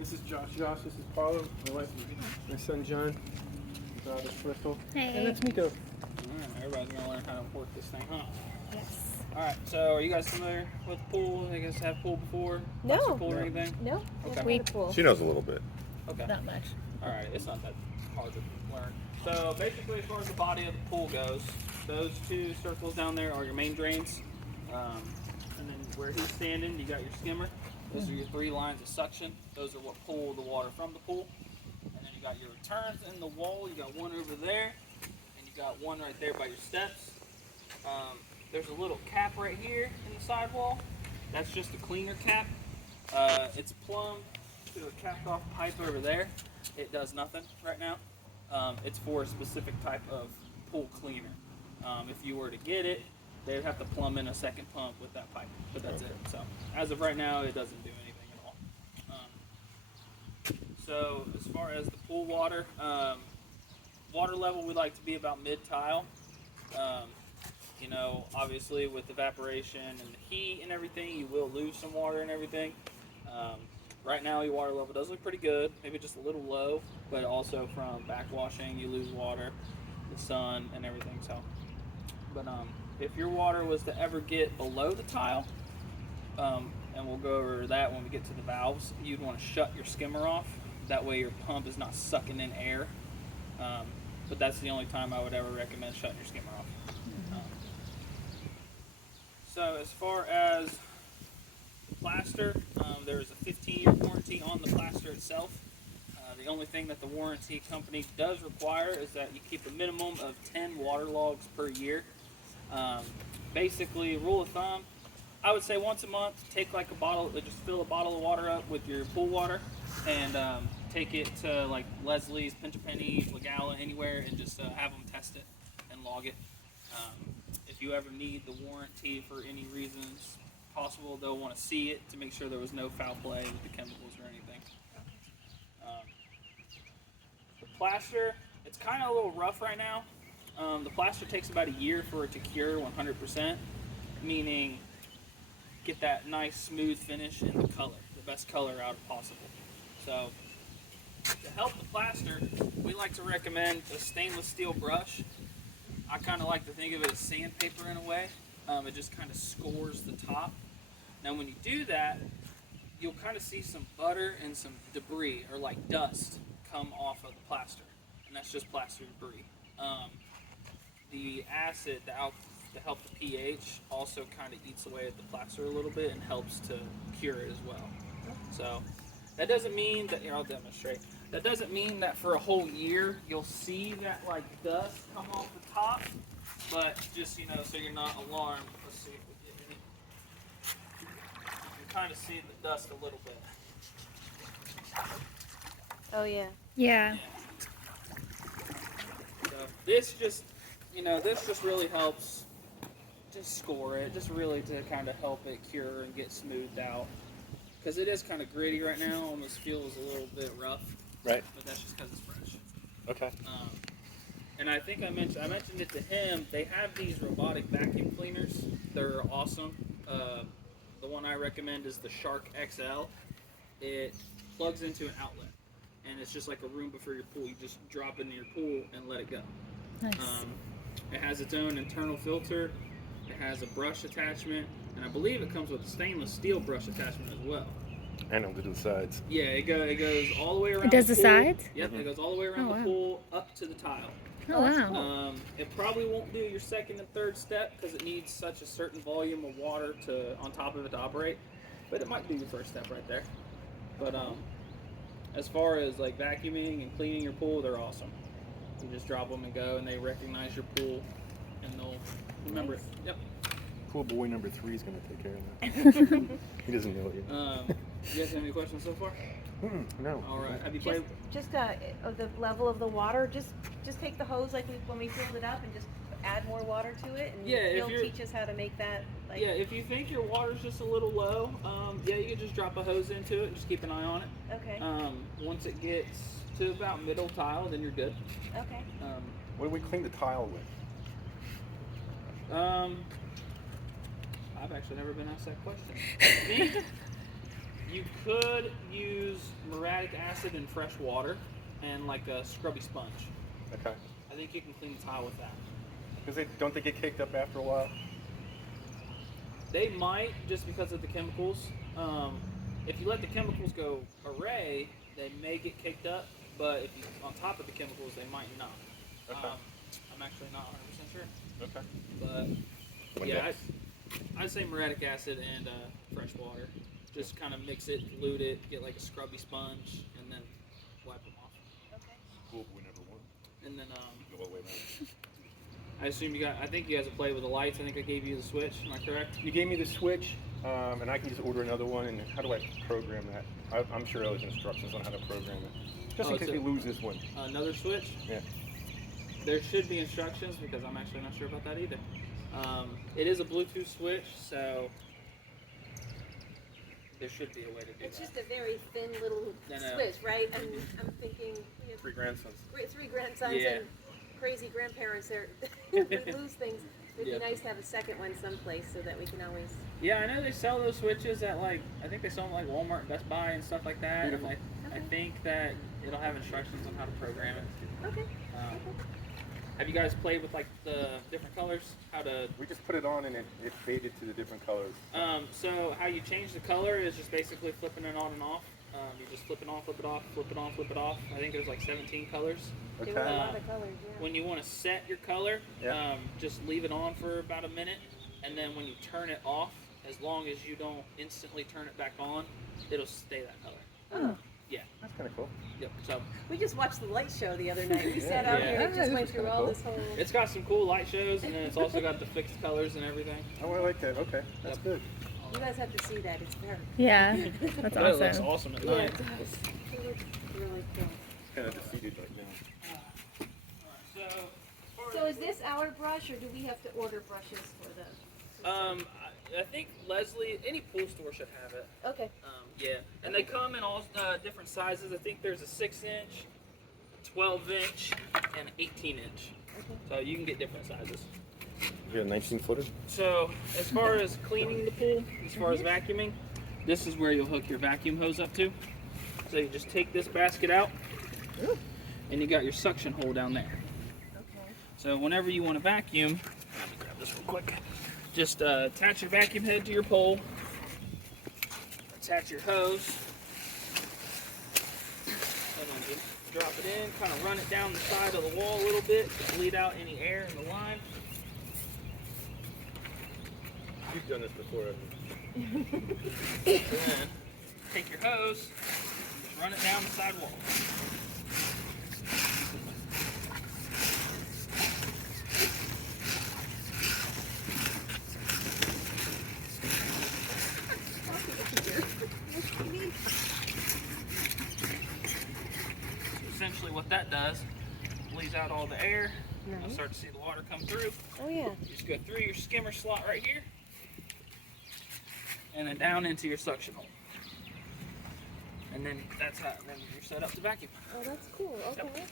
This is Josh. Josh, this is Paula. My wife, my son John. Daughter Crystal. Hey. And that's Miko. Alright, everybody's gonna learn how to work this thing, huh? Yes. Alright, so are you guys familiar with pool? You guys have pool before? No. Plastic pool or anything? No. Okay. We pool. She knows a little bit. Okay. Not much. Alright, it's not that hard to learn. So basically, as far as the body of the pool goes, those two circles down there are your main drains. And then where he's standing, you got your skimmer. Those are your 3 lines of suction. Those are what pull the water from the pool. And then you got your returns in the wall. You got one over there, and you got one right there by your steps. There's a little cap right here in the sidewall. That's just a cleaner cap. It's plumbed to a capped off pipe over there. It does nothing right now. It's for a specific type of pool cleaner. If you were to get it, they'd have to plumb in a second pump with that pipe, but that's it. So as of right now, it doesn't do anything at all. So as far as the pool water, water level, we like to be about mid-tile. You know, obviously with evaporation and the heat and everything, you will lose some water and everything. Right now, your water level does look pretty good, maybe just a little low, but also from backwashing, you lose water, the sun, and everything. So, but if your water was to ever get below the tile, and we'll go over that when we get to the valves, you'd want to shut your skimmer off. That way, your pump is not sucking in air. But that's the only time I would ever recommend shutting your skimmer off. So as far as the plaster, there is a 15-year warranty on the plaster itself. The only thing that the warranty company does require is that you keep a minimum of 10 water logs per year. Basically, rule of thumb, I would say once a month, take like a bottle, just fill a bottle of water up with your pool water, and take it to like Leslie's, Pinch a Penny, Legala, anywhere, and just have them test it and log it. If you ever need the warranty for any reasons possible, they'll want to see it to make sure there was no foul play with the chemicals or anything. The plaster, it's kind of a little rough right now. The plaster takes about a year for it to cure 100%, meaning get that nice smooth finish and the color, the best color out of possible. So to help the plaster, we like to recommend a stainless steel brush. I kind of like to think of it as sandpaper in a way. It just kind of scores the top. Now when you do that, you'll kind of see some butter and some debris or like dust come off of the plaster, and that's just plaster debris. The acid to help the pH also kind of eats away at the plaster a little bit and helps to cure it as well. So that doesn't mean that, here I'll demonstrate. That doesn't mean that for a whole year you'll see that like dust come off the top, but just, you know, so you're not alarmed. Let's see if we get any. You can kind of see the dust a little bit. Oh yeah. Yeah. So this just, you know, this just really helps just score it, just really to kind of help it cure and get smoothed out. Because it is kind of gritty right now, almost feels a little bit rough. Right. But that's just because it's fresh. Okay. And I think I mentioned it to him. They have these robotic vacuum cleaners. They're awesome. The one I recommend is the Shark XL. It plugs into an outlet, and it's just like a Roomba for your pool. You just drop it in your pool and let it go. Nice. It has its own internal filter. It has a brush attachment, and I believe it comes with a stainless steel brush attachment as well. And to do the sides. Yeah, it goes all the way around. It does the pool. sides? Yep, it goes all the way around Oh, the wow. pool up to the tile. Oh, wow. It probably won't do your second and third step because it needs such a certain volume of water on top of it to operate, but it might do your first step right there. But as far as like vacuuming and cleaning your pool, they're awesome. You just drop them and go, and they recognize your pool, and they'll remember it. Yep. Pool boy number 3 is going to take care of that. He doesn't know it yet. You guys have any questions so far? No. All right. Have you played? Just the level of the water. Just take the hose like when we filled it up and just add more water to it, and Yeah, you'll teach us how to make that. Like, Yeah, if you think your water's just a little low, yeah, you can just drop a hose into it and just keep an eye on it. Okay. Once it gets to about middle tile, then you're good. Okay. What do we clean the tile with? I've actually never been asked that question. Me? You could use muriatic acid in fresh water and like a scrubby sponge. Okay. I think you can clean the tile with that. Because don't they get caked up after a while? They might, just because of the chemicals. If you let the chemicals go array, they may get caked up, but if you on top of the chemicals, they might not. Okay. I'm actually not 100% sure. Okay. But One yeah, day. I'd say muriatic acid and fresh water. Just kind of mix it, dilute it, get like a scrubby sponge, and then wipe them off. Okay. Cool boy number 1. And then Go all the way around. I assume I think you guys have played with the lights. I think I gave you the switch. Am I correct? You gave me the switch, and I can just order another one. And how do I program that? I'm sure there's instructions on how to program it. Just in case we lose this one. Another switch? Yeah. There should be instructions because I'm actually not sure about that either. It is a Bluetooth switch, so there should be a way to do It's that. just a very thin little No. switch, right? I'm thinking we have 3 grandsons. three grandsons Yeah. and crazy grandparents. We lose things. It'd Yeah. be nice to have a second one someplace so that we can always. Yeah, I know they sell those switches at I think they sell them like Walmart, Best Buy, and stuff like that. And I think that it'll have instructions on how to program it. Okay. Have you guys played with like the different colors? How to We just put it on and it faded to the different colors. So how you change the color is just basically flipping it on and off. You just flip it on, flip it off, flip it on, flip it off. I think there's like 17 colors. There were a Okay. lot of colors. Yeah. When you want to set your color, Yeah. just leave it on for about a minute, and then when you turn it off, as long as you don't instantly turn it back on, it'll stay that color. Oh. Yeah. That's kind of cool. Yep. So We just watched the light show the other night. We sat out Yeah. here and Yeah, just this went is through kinda all cool. this whole. it's got some cool light shows, and then it's also got the fixed colors and everything. Oh, I like that. Okay. That's Yep. good. You guys have to see that. It's very. Yeah, that's That looks awesome. awesome at Yeah, night. it does. It looks really cool. It's kind of defeated right now. So is this our brush, or do we have to order brushes for the? I think Leslie, any pool store should have it. Okay. Yeah, and they come in all different sizes. I think there's a 6-inch, 12-inch, and an 18-inch. Okay. So you can get different sizes. You got a 19-footer? So as far as cleaning the pool, as far as vacuuming, this is where you'll hook your vacuum hose up to. So you just take this basket out, and you got your suction hole down there. Okay. So whenever you want to vacuum, let me grab this real quick. Just attach your vacuum head to your pole, attach your hose, and then just drop it in, kind of run it down the side of the wall a little bit to bleed out any air in the line. You've done this before. And then take your hose, and just run it down the side wall. Essentially what that does, bleeds out all the air. You'll Nice. start to see the water come through. Oh yeah. You just go through your skimmer slot right here, and then down into your suction hole. And then that's how then you're set up to vacuum. Oh, that's cool. Okay.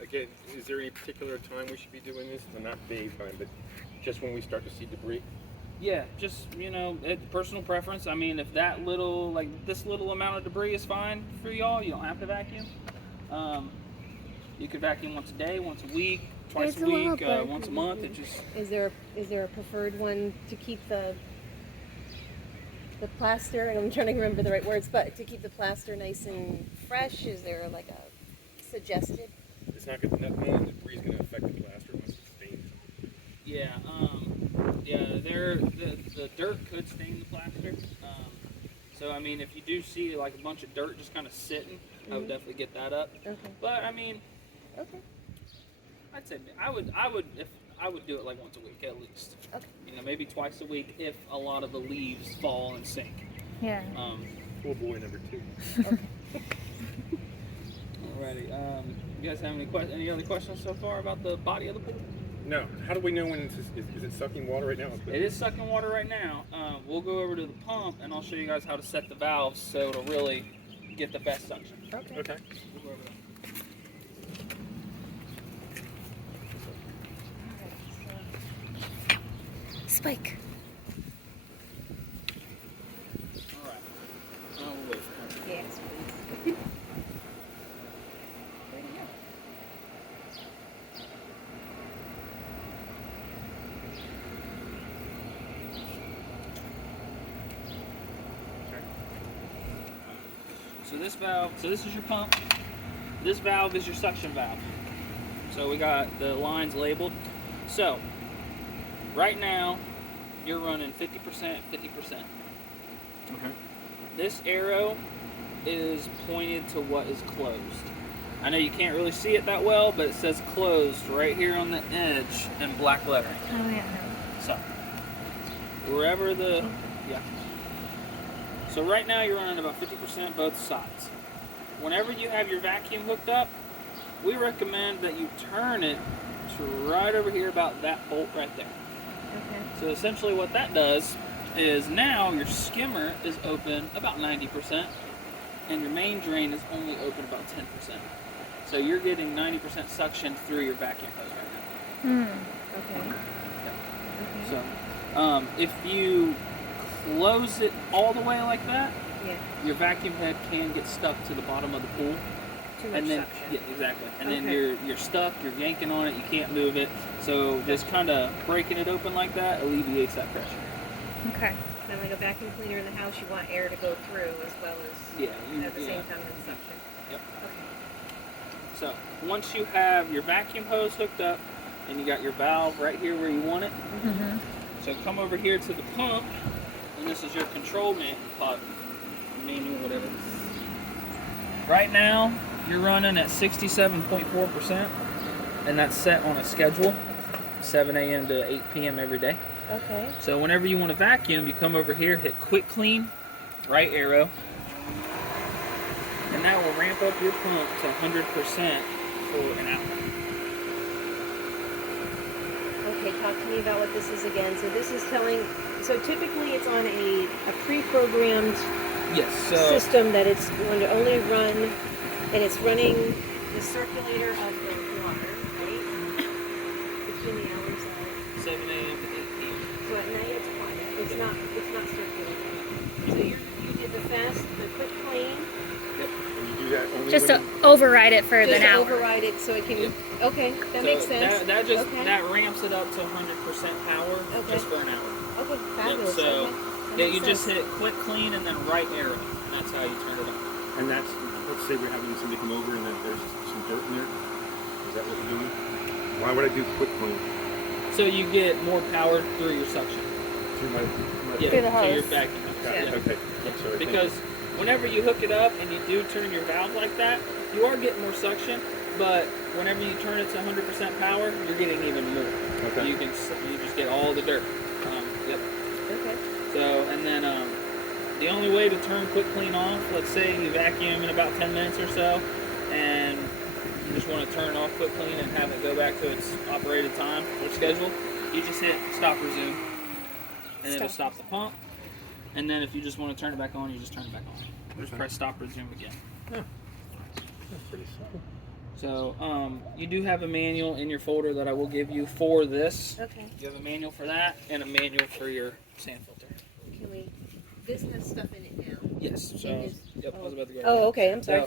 Again, is there any particular time we should be doing this? Well, not daytime, but just when we start to see debris? Yeah, just it's personal preference. I mean, if that little, like this little amount of debris is fine for y'all, you don't have to vacuum. You could vacuum once a day, once a week, twice It's a a lot, week, but- once a month. It just Is there a preferred one to keep the plaster? And I'm trying to remember the right words, but to keep the plaster nice and fresh, is there like a suggested? It's not going to, none of the debris is going to affect the plaster once it's stained. yeah, the dirt could stain the plaster. So I mean, if you do see like a bunch of dirt just kind of sitting, I would definitely get that up. Okay. But I mean, Okay. I'd say I would do it like once a week at least. Okay. Maybe twice a week if a lot of the leaves fall and sink. Yeah. Pool boy number 2. Alrighty. You guys have any other questions so far about the body of the pool? No. How do we know when it's, is it sucking water right now? It is sucking water right now. We'll go over to the pump and I'll show you guys how to set the valves so it'll really get the best suction. Okay. Okay. We'll go over there. Spike. Alright. So this valve, so this is your pump. This valve is your suction valve. So we got the lines labeled. So right now you're running 50%, 50%. Okay. This arrow is pointed to what is closed. I know you can't really see it that well, but it says closed right here on the edge in black lettering. Oh, yeah. So wherever the, yeah. So right now you're running about 50% both sides. Whenever you have your vacuum hooked up, we recommend that you turn it to right over here about that bolt right there. Okay. So essentially what that does is now your skimmer is open about 90% and your main drain is only open about 10%. So you're getting 90% suction through your vacuum hose right now. Okay. So if you close it all the way like that, Yeah. your vacuum head can get stuck to the bottom of the pool. Too much And then, suction. yeah, exactly. And then Okay. you're stuck, you're yanking on it, you can't move it. So just kind of breaking it open like that alleviates that pressure. Okay. And like a vacuum cleaner in the house, you want air to go through as well as Yeah. at the yeah. same time in suction. Yep. Okay. So once you have your vacuum hose hooked up and you got your valve right here where you want it, Mm-hmm. so come over here to the pump, and this is your control manual, whatever. Right now, you're running at 67.4%, and that's set on a schedule, 7 a.m. to 8 p.m. every day. Okay. So whenever you want to vacuum, you come over here, hit quick clean, right arrow, and that will ramp up your pump to 100% for an hour. Okay, talk to me about what this is again. So this is telling, so typically it's on a pre-programmed Yes, so system that it's going to only run, and it's running the circulator of the water, right? Between the hours of, 7 a.m. to 8 p.m. so at night it's quiet. It's not circulating. So you did the quick clean, And you do that only Just when to override it for just an to hour. override it so it can, Yep. okay, that makes sense. That just Okay. that ramps it up to 100% power Okay. just for an hour. Okay, fabulous. so, okay. That Yeah, makes you just sense. hit quick clean and then right arrow, and that's how you turn it on. and that's, let's say we're having somebody come over and that there's some dirt in there. Is that what you're doing? Why would I do quick clean? So you get more power through your suction. Through my Yeah, Through the to your hose. vacuum hose. Got it. Yeah. Okay. Yeah. I'm sorry. Because whenever you hook it up and you do turn your valve like that, you are getting more suction, but whenever you turn it to 100% power, you're getting even more. Okay. You just get all the dirt. Yep. Okay. So, and then the only way to turn quick clean off, let's say you vacuum in about 10 minutes or so, and you just want to turn off quick clean and have it go back to its operated time or schedule, you just hit stop resume, and it'll stop the pump. And then if you just want to turn it back on, you just turn it back on. Just press stop resume again. That's pretty simple. So you do have a manual in your folder that I will give you for this. Okay. You have a manual for that and a manual for your sand filter. Can we? This has stuff in it now. Yes. So, It is- yep, I was about to go. Oh, okay. I'm sorry.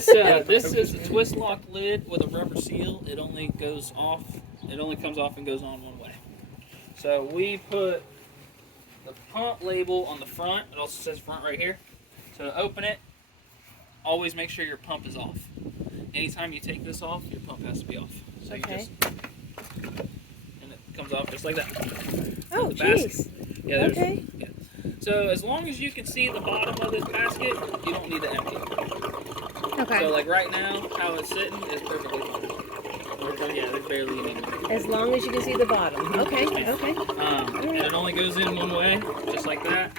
So, this is a twist lock lid with a rubber seal. It only goes off. It only comes off and goes on one way. So we put the pump label on the front. It also says front right here. So to open it, always make sure your pump is off. Anytime you take this off, your pump has to be off. So you Okay. just, and it comes off just like that. Oh, The basket. jeez. Yeah, there's, Okay. yeah. So as long as you can see the bottom of this basket, you don't need to empty it. Okay. So like right now, how it's sitting is perfectly fine. Yeah, there's barely any. As long as you can see the bottom. Okay. Okay. And it only goes in one way, just like that.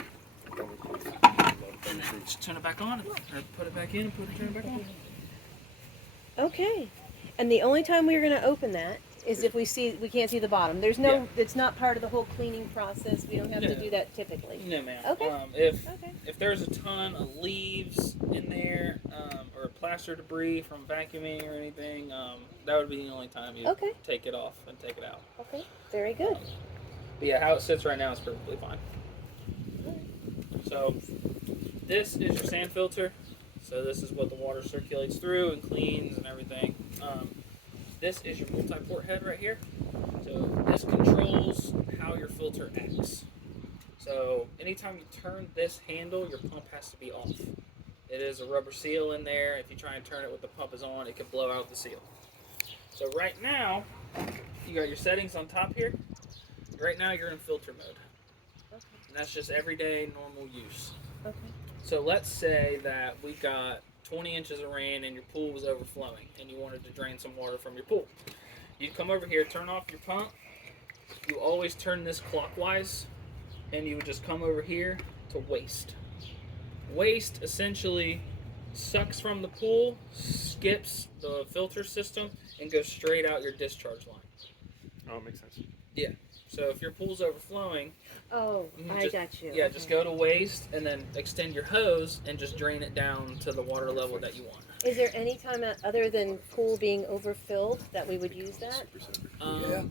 And then just turn it back on, or put it back in, and turn it back on. Okay. And the only time we're going to open that is if we can't see the bottom. There's no. Yeah. It's not part of the whole cleaning process. We don't have to No. do that typically. No, ma'am. Okay. If Okay. there's a ton of leaves in there, or plaster debris from vacuuming or anything, that would be the only time you Okay. take it off and take it out. Okay. Very good. But yeah, how it sits right now is perfectly fine. So this is your sand filter. So this is what the water circulates through and cleans and everything. This is your multi-port head right here. So this controls how your filter acts. So anytime you turn this handle, your pump has to be off. It is a rubber seal in there. If you try and turn it with the pump is on, it could blow out the seal. So right now, you got your settings on top here. Right now you're in filter mode. Okay. And that's just everyday normal use. Okay. So let's say that we got 20 inches of rain and your pool was overflowing and you wanted to drain some water from your pool. You'd come over here, turn off your pump. You always turn this clockwise and you would just come over here to waste. Waste essentially sucks from the pool, skips the filter system, and goes straight out your discharge line. Oh, it makes sense. Yeah. So if your pool's overflowing, Oh, I just, got you. yeah, Okay. just go to waste and then extend your hose and just drain it down to the water level that you want. Is there any time other than pool being overfilled that we would use that? No,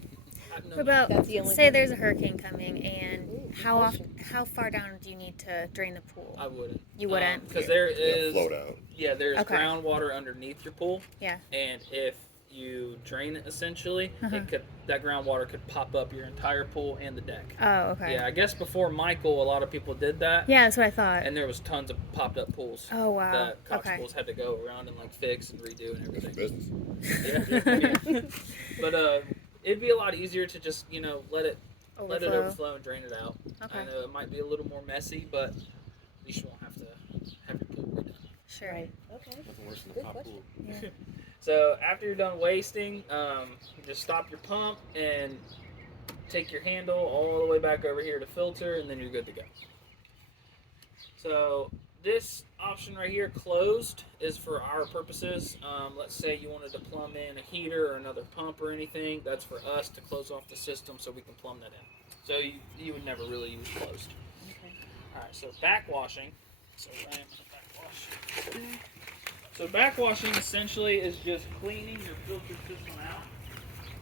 What about, That's the only say thing. there's a hurricane coming, and Ooh, how question. how far down do you need to drain the pool? I wouldn't. You wouldn't? Because there is float out. Yeah, there's Okay. groundwater underneath your pool. Yeah. And if you drain it essentially, Uh-huh. that groundwater could pop up your entire pool and the deck. Oh, okay. Yeah, I guess before Michael, a lot of people did that. Yeah, that's what I thought. And there was tons of popped up pools Oh, wow. that Okay. constables had to go around and like fix and redo and Good for everything. business. Yeah. But it'd be a lot easier to just let it Overflow. overflow and drain it out. Okay. I know it might be a little more messy, but at least you won't have to have your pool redone. Sure. Right. Okay. Nothing worse than Good a pop question. pool. Yeah. So after you're done wasting, you just stop your pump and take your handle all the way back over here to filter, and then you're good to go. So this option right here, closed, is for our purposes. Let's say you wanted to plumb in a heater or another pump or anything. That's for us to close off the system so we can plumb that in. So you would never really use closed. Okay. All right, so backwashing. So I am going to backwash. So backwashing essentially is just cleaning your filter system out.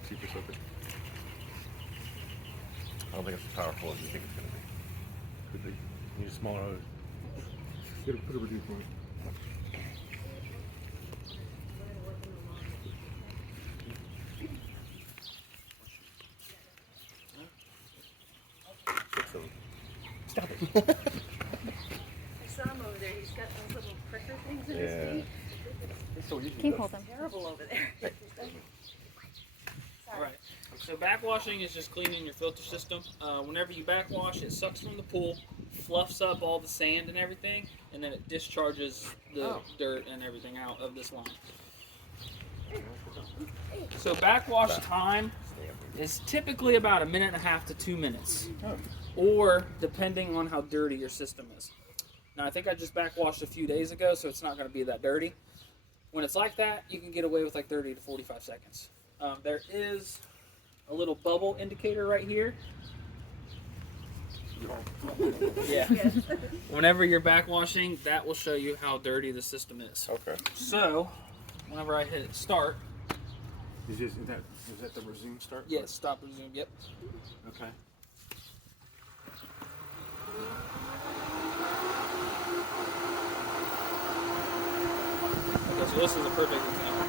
Super soaker. I don't think it's as powerful as you think it's going to be. Could be. Need a smaller hose. Put a reduce one. Stop it. I saw him over there. He's got those little pricker things in Yeah. his feet. It's so easy. Can you hold them? Terrible over there. All right. So backwashing is just cleaning your filter system. Whenever you backwash, it sucks from the pool, fluffs up all the sand and everything, and then it discharges the dirt and everything out of this line. So backwash time is typically about 1.5 to 2 minutes, or depending on how dirty your system is. Now I think I just backwashed a few days ago, so it's not going to be that dirty. When it's like that, you can get away with like 30 to 45 seconds. There is a little bubble indicator right here. Yeah. Whenever you're backwashing, that will show you how dirty the system is. Okay. So, whenever I hit start, Is that the resume start? yes, stop, resume, yep. Okay. Okay, so this is a perfect example.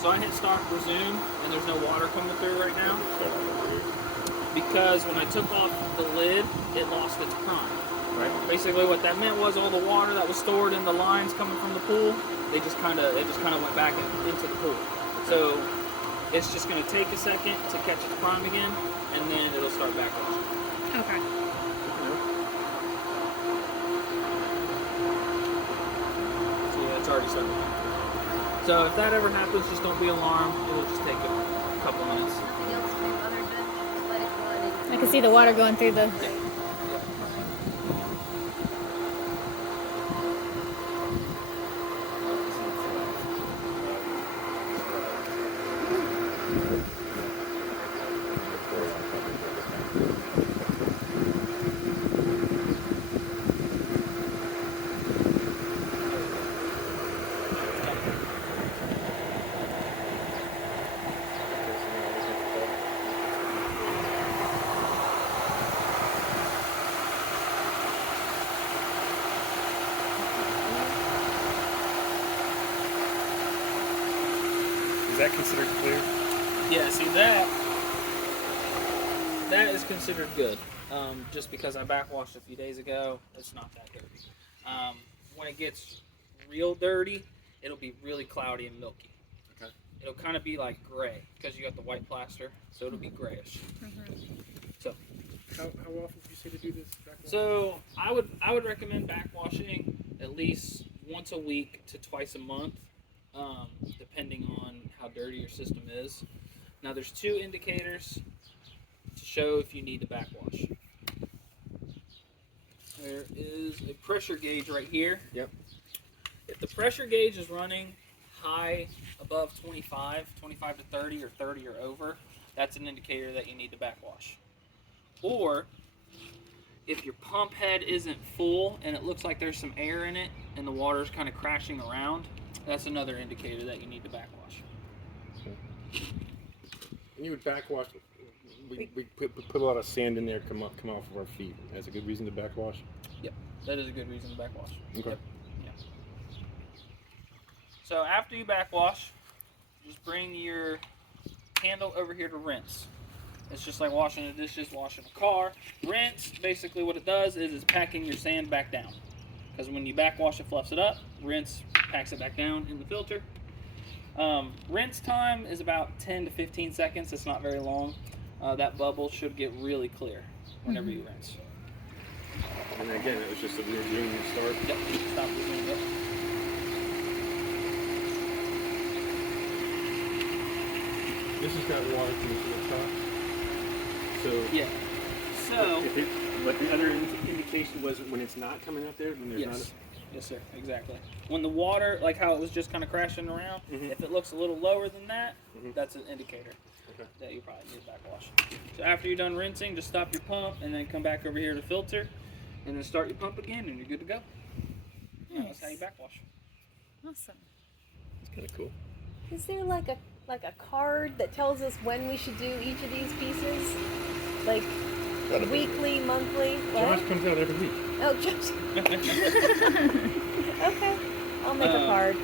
So I hit stop, resume, and there's no water coming through right now because when I took off the lid, it lost its prime. Right. Basically, what that meant was all the water that was stored in the lines coming from the pool, it just kind of went back into the pool. So it's just going to take a second to catch its prime again, and then it'll start backwashing. Okay. So yeah, it's already started. So if that ever happens, just don't be alarmed. It'll just take a couple minutes. Nothing else to do other than just let it run. I can see the water going through the. Is that considered clear? Yeah, see that is considered good. Just because I backwashed a few days ago, it's not that dirty. when it gets real dirty, it'll be really cloudy and milky. Okay. It'll kind of be like gray because you got the white plaster, so it'll be grayish. So, How often did you say to do this? Backwash? so I would recommend backwashing at least once a week to twice a month, depending on how dirty your system is. Now, there's 2 indicators to show if you need to backwash. There is a pressure gauge right here. Yep. If the pressure gauge is running high above 25 to 30, or 30 or over, that's an indicator that you need to backwash. Or if your pump head isn't full and it looks like there's some air in it and the water's kind of crashing around, that's another indicator that you need to backwash. And you would backwash. We put a lot of sand in there, come off of our feet. That's a good reason to backwash. Yep, that is a good reason to backwash. Okay. Yep. Yeah. So after you backwash, just bring your handle over here to rinse. It's just like washing the dishes, washing a car. Rinse, basically what it does is it's packing your sand back down. Because when you backwash, it fluffs it up. Rinse packs it back down in the filter. Rinse time is about 10 to 15 seconds. It's not very long. That bubble should get really clear whenever you rinse. And again, it was just a resume and start. Yep, stop this one. Yep. This has got water coming to the top. So Yeah. So. But the other indication was when it's not coming up there, when there's Yes. Yes, sir. Exactly. When the water, like how it was just kind of crashing around, Mhm. if it looks a little lower than that, Mhm. that's an indicator Okay. that you probably need to backwash. So after you're done rinsing, just stop your pump and then come back over here to filter, and then start your pump again, and you're good to go. Yeah, that's how you backwash. Awesome. It's kind of cool. Is there like a card that tells us when we should do each of these pieces? Like Gotta be. weekly, monthly? Josh What? comes out every week. Oh, Josh. Okay. I'll make a card.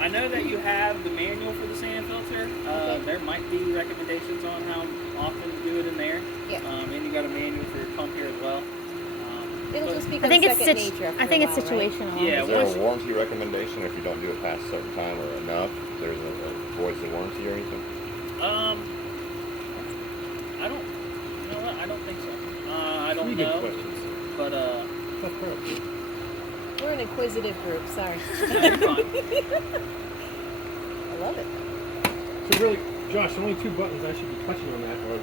I know that you have the manual for the sand filter. Okay. There might be recommendations on how often to do it in there. Yeah. And you got a manual for your pump here as well. It'll but- just become I think it's second nature. after I think a it's while, right? situational. Yeah, Is there once- a warranty recommendation if you don't do it past a certain time or enough? There's a voice of warranty or anything? I don't. You know what? I don't think so. I don't 3 good know. questions. But Tough part. We're an inquisitive group. Sorry. no, you're fine. I love it. So really, Josh, only 2 buttons I should be touching on that are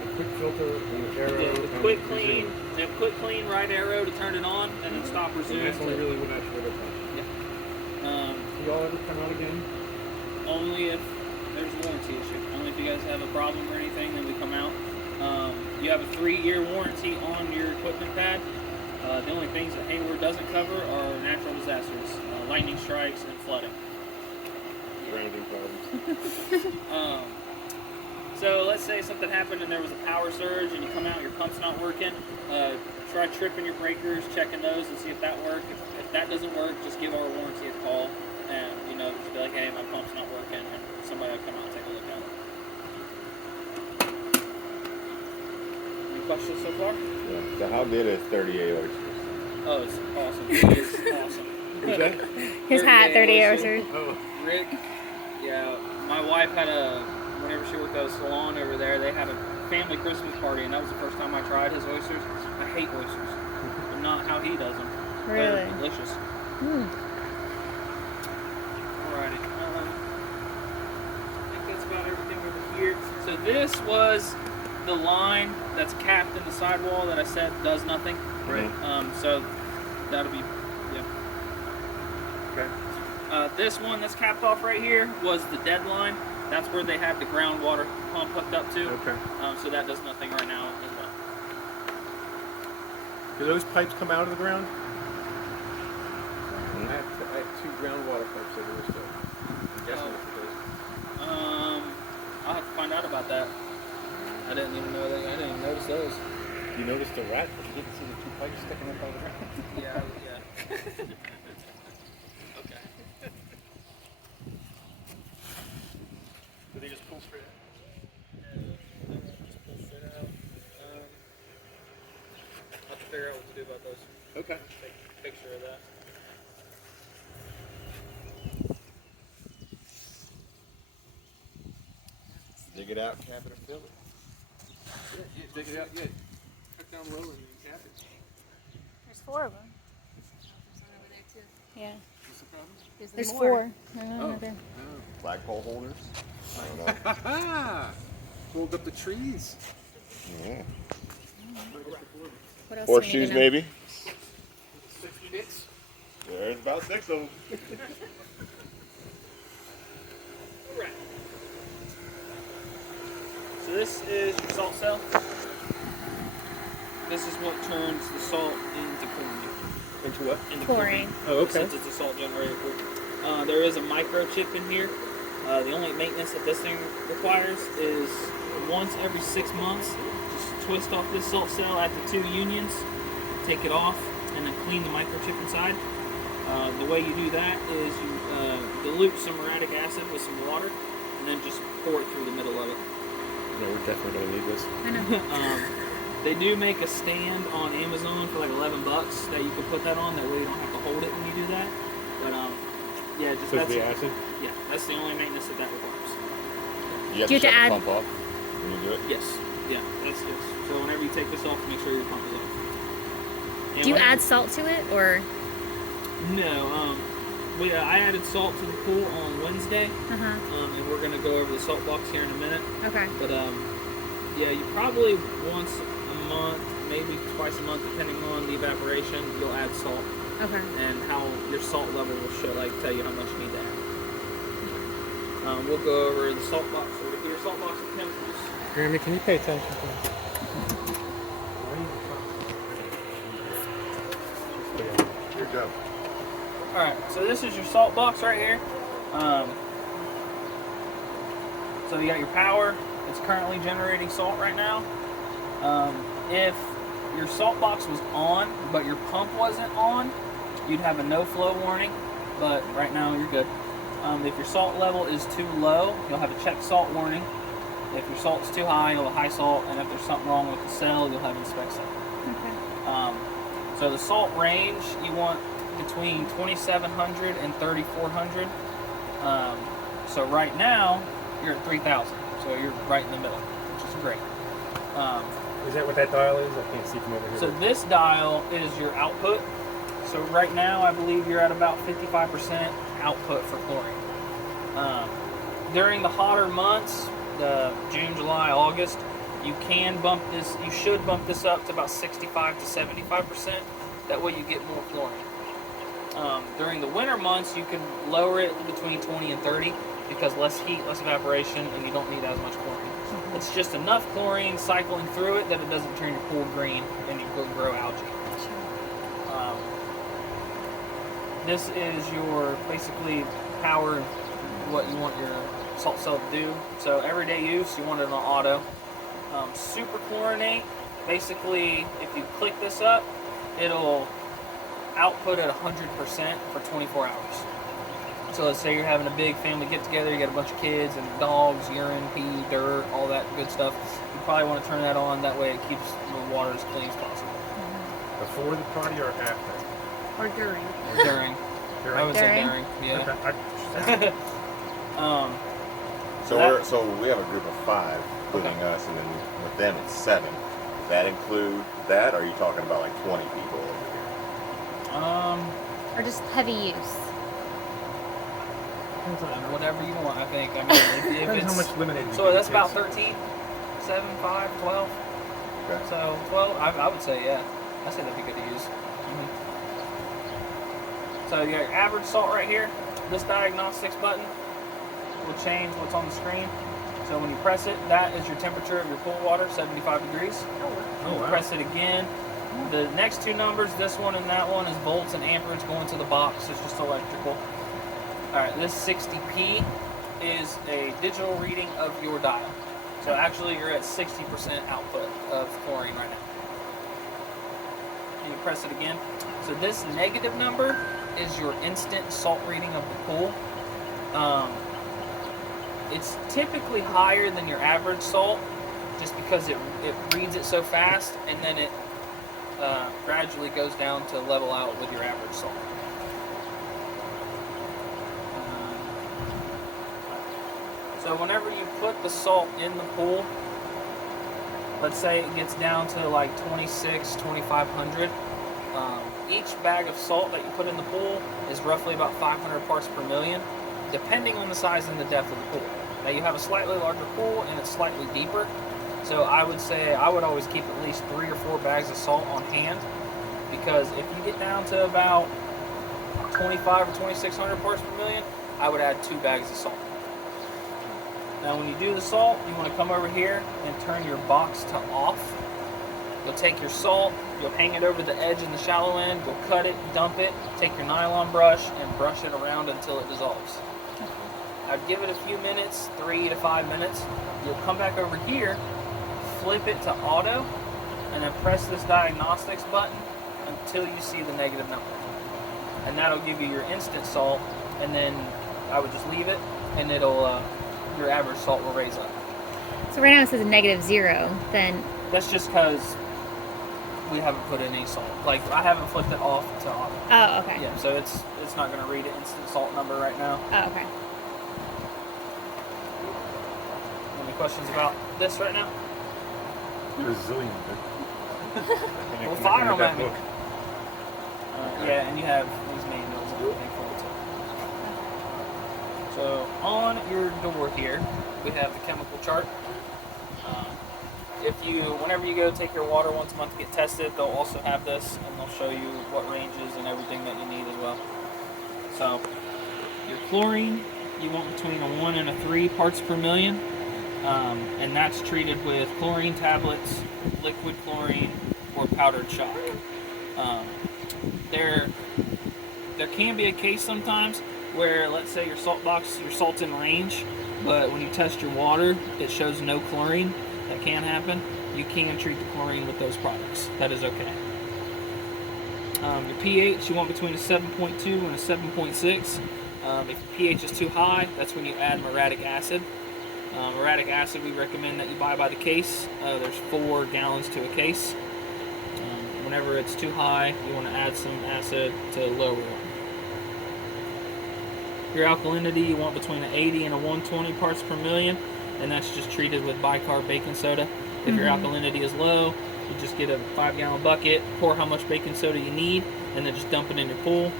the quick filter and the arrow. The and quick resume. clean, the quick clean right arrow to turn it on, and then stop And resume. that's only really what I should ever touch. Do y'all ever come out again? Only if there's a warranty issue. Only if you guys have a problem or anything, then we come out. You have a 3-year warranty on your equipment pad. The only things that Hayward doesn't cover are natural disasters, lightning strikes, and flooding. Grounding problems. So let's say something happened and there was a power surge and you come out, your pump's not working. Try tripping your breakers, checking those, and see if that works. If that doesn't work, just give our warranty a call, and just be like, hey, my pump's not working, and somebody will come out and take a look at it. Any questions so far? Yeah. So how good is 38 oysters? Oh, it's awesome. It is awesome. Who's that? His hat, 30 oysters. oysters. Oh, Rick, yeah, my wife had whenever she worked at a salon over there, they had a family Christmas party, and that was the first time I tried his oysters. I hate oysters, but not how he does them. Really? They're delicious. Hmm. Alrighty. I think that's about everything over here. So this was the line that's capped in the sidewall that I said does nothing. right. So that'll be, yeah. Okay. This one that's capped off right here was the dead line. That's where they have the groundwater pump hooked up to. Okay. So that does nothing right now as well. Do those pipes come out of the ground? Mhm. I have 2 groundwater pipes everywhere still. I'm guessing it's those. I'll have to find out about that. I didn't even know that. I didn't even notice those. You noticed the rat, but you didn't see the 2 pipes sticking up out of the ground? Yeah. Okay. Do they just pull straight out? Just pull straight out. I'll have to figure out what to do about those. Okay. Take a picture care of that. Dig it out, cap it, or fill it. Yeah, dig it out, yeah. Cut down low and then cap it. There's 4 of them. Yeah. What's the problem? There's 4. Oh. Flagpole holders. I don't know. Ha! Pulled up the trees. Yeah. What else do we need Horseshoes, to know? maybe. 6 bits. There's about 6 of them. Right. So this is your salt cell. This is what turns the salt into chlorine. Into what? Into Chlorine. Oh, okay. Since it's a salt generator. There is a microchip in here. The only maintenance that this thing requires is once every 6 months, just twist off this salt cell at the 2 unions, take it off, and then clean the microchip inside. The way you do that is you dilute some muriatic acid with some water, and then just pour it through the middle of it. Yeah, we're definitely going to need this. I know. They do make a stand on Amazon for like $11 that you can put that on. That way you don't have to hold it when you do that. But yeah, just Supposed that's to be acid? yeah, that's the only maintenance that requires. You have Do you have to to shut add- the pump off when you do it. Yes, yeah, that's yes. So whenever you take this off, make sure your pump is off. And Do you whenever- add salt to it, or? No. I added salt to the pool on Wednesday, and we're gonna go over the salt box here in a minute. Okay. But yeah, you probably once a month, maybe twice a month, depending on the evaporation, you'll add salt, Okay. and how your salt level will show, like tell you how much you need to add. We'll go over the salt box over here. Salt box of chemicals. Grammy, can you pay attention, please? Here you go. All right, so this is your salt box right here. So you got your power. It's currently generating salt right now. If your salt box was on, but your pump wasn't on, you'd have a no flow warning. But right now you're good. If your salt level is too low, you'll have a check salt warning. If your salt's too high, you'll have high salt. And if there's something wrong with the cell, you'll have inspect salt. Okay. So the salt range you want between 2,700 and 3,400. So right now you're at 3,000. So you're right in the middle, which is great. Is that what that dial is? I can't see from over here. So this dial is your output. So right now I believe you're at about 55% output for chlorine. During the hotter months, the June, July, August, you can bump this. You should bump this up to about 65 to 75%. That way you get more chlorine. During the winter months, you can lower it between 20 and 30 because less heat, less evaporation, and you don't need as much chlorine. It's just enough chlorine cycling through it that it doesn't turn your pool green and you go grow algae. This is your basically power, what you want your salt cell to do. So everyday use, you want it on auto. Super chlorinate, basically if you click this up, it'll output at 100% for 24 hours. So let's say you're having a big family get together, you got a bunch of kids and dogs, urine, pee, dirt, all that good stuff. You probably want to turn that on, that way it keeps the water as clean as possible. Before the party or after? Or during. Or during. I would say During? during, yeah. Okay. So we have a group of 5, including us, and then with them it's 7. Does that include that, or are you talking about like 20 people over here? Or just heavy use. Whatever you want, I think. I mean, if Depends it's, how much lemonade we so give that's the about kids. 13, 7, 5, 12. Okay. So 12, I would say, yeah. I say that'd be good to use. So you got your average salt right here. This diagnostics button will change what's on the screen. So when you press it, that is your temperature of your pool water, 75 degrees. Oh, wow. Press it again. The next 2 numbers, this one and that one, is volts and amperage going to the box. It's just electrical. All right, this 60p is a digital reading of your dial. So actually, you're at 60% output of chlorine right now. And you press it again. So this negative number is your instant salt reading of the pool. It's typically higher than your average salt, just because it reads it so fast, and then it gradually goes down to level out with your average salt. So whenever you put the salt in the pool, let's say it gets down to like 2,500. Each bag of salt that you put in the pool is roughly about 500 parts per million, depending on the size and the depth of the pool. Now you have a slightly larger pool and it's slightly deeper, so I would say I would always keep at least 3 or 4 bags of salt on hand, because if you get down to about 25 or 2,600 parts per million, I would add 2 bags of salt. Now when you do the salt, you want to come over here and turn your box to off. You'll take your salt, you'll hang it over the edge in the shallow end, you'll cut it, dump it, take your nylon brush and brush it around until it dissolves. I'd give it a few minutes, 3 to 5 minutes. You'll come back over here, flip it to auto, and then press this diagnostics button until you see the negative number. And that'll give you your instant salt, and then I would just leave it, and it'll your average salt will raise up. So right now it says -0. Then That's just because we haven't put in any salt. Like, I haven't flipped it off to auto. oh, okay. Yeah, so it's not going to read an instant salt number right now. Oh, okay. Any questions about this right now? You're a zillion. Well, fire them at me. Yeah, and you have these manuals and everything for it too. So on your door here, we have the chemical chart. Whenever you go take your water once a month to get tested, they'll also have this, and they'll show you what ranges and everything that you need as well. So your chlorine, you want between a 1 and a 3 parts per million, and that's treated with chlorine tablets, liquid chlorine, or powdered chalk. There can be a case sometimes where, let's say your salt box, your salt's in range, but when you test your water, it shows no chlorine. That can happen. You can treat the chlorine with those products. That is okay. Your pH, you want between a 7.2 and a 7.6. If your pH is too high, that's when you add muriatic acid. Muriatic acid, we recommend that you buy by the case. There's 4 gallons to a case. Whenever it's too high, you want to add some acid to lower it. Your alkalinity, you want between an 80 and a 120 parts per million, and that's just treated with bicarb baking soda. If your alkalinity is low, you just get a 5-gallon bucket, pour how much baking soda you need, and then just dump it in your pool.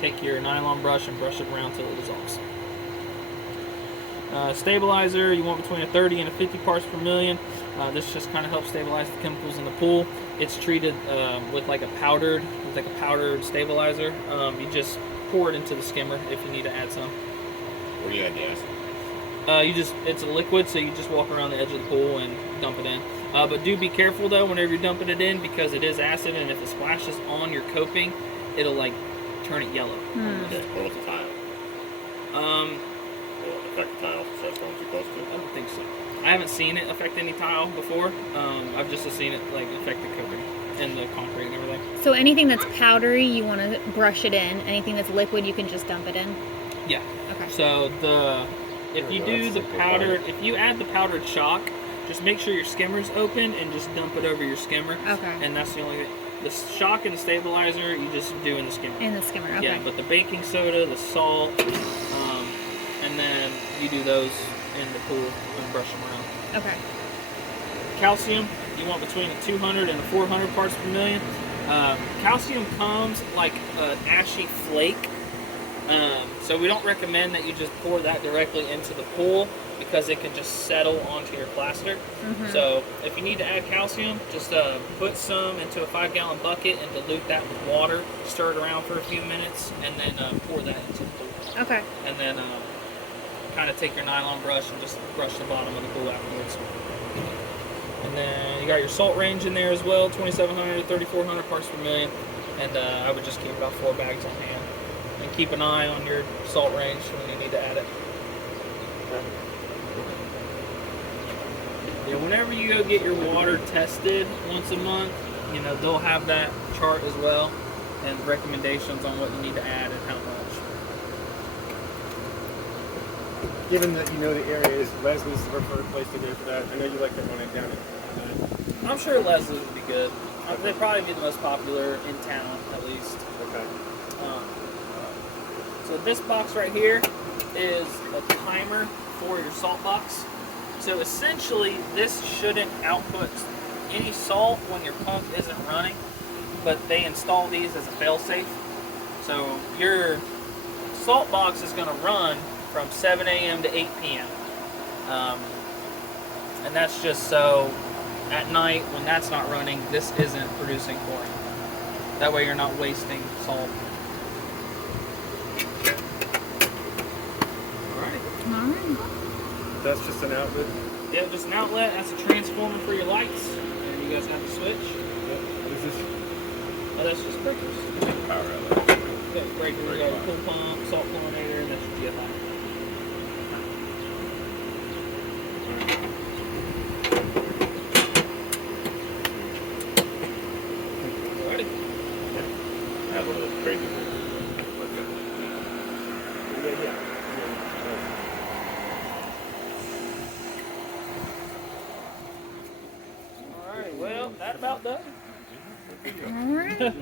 Take your nylon brush and brush it around till it dissolves. Stabilizer, you want between a 30 and a 50 parts per million. This just kind of helps stabilize the chemicals in the pool. It's treated with like a powdered stabilizer. You just pour it into the skimmer if you need to add some. Where do you add the acid? It's a liquid, so you just walk around the edge of the pool and dump it in. But do be careful though whenever you're dumping it in, because it is acid, and if it splashes on your coping, it'll like turn it yellow. Okay, what was the tile? Will it affect the tile so it's going too close to it? I don't think so. I haven't seen it affect any tile before. I've just seen it like affect the coping and the concrete and everything. So anything that's powdery, you want to brush it in. Anything that's liquid, you can just dump it in. Yeah. Okay. So if you add the powdered chalk, just make sure your skimmer's open and just dump it over your skimmer. Okay. And that's the only thing. The chalk and the stabilizer, you just do in the skimmer. In the skimmer. Okay. Yeah, but the baking soda, the salt, and then you do those in the pool and brush them around. Okay. Calcium, you want between a 200 and a 400 parts per million. Calcium comes like an ashy flake. So we don't recommend that you just pour that directly into the pool, because it can just settle onto your plaster. So if you need to add calcium, just put some into a 5-gallon bucket and dilute that with water, stir it around for a few minutes, and then pour that into the pool. Okay. And then kind of take your nylon brush and just brush the bottom of the pool afterwards. And then you got your salt range in there as well, 2,700 to 3,400 parts per million. And I would just keep about 4 bags on hand. And keep an eye on your salt range when you need to add it. Yeah, whenever you go get your water tested once a month, they'll have that chart as well, and recommendations on what you need to add and how much. Given that you know the area, is Leslie's the preferred place to go for that? I know you like to run it down at I'm sure Leslie would be good. They'd probably be the most popular in town, at least. Okay. Um, so this box right here is a timer for your salt box. So essentially, this shouldn't output any salt when your pump isn't running, but they install these as a fail-safe. So your salt box is going to run from 7 a.m. to 8 p.m. And that's just so at night when that's not running, this isn't producing chlorine. That way you're not wasting salt. Alright. Alright. That's just an outlet. Yeah, just an outlet. That's a transformer for your lights. And you guys have the switch. What is this? Oh, that's just breakers. Power outlet. Yeah, breakers, you got your cool pump, salt chlorinator, and that's your GFI. Alrighty. I have one of those crazy ones. Yeah. Alright, well, that about does it. Alright.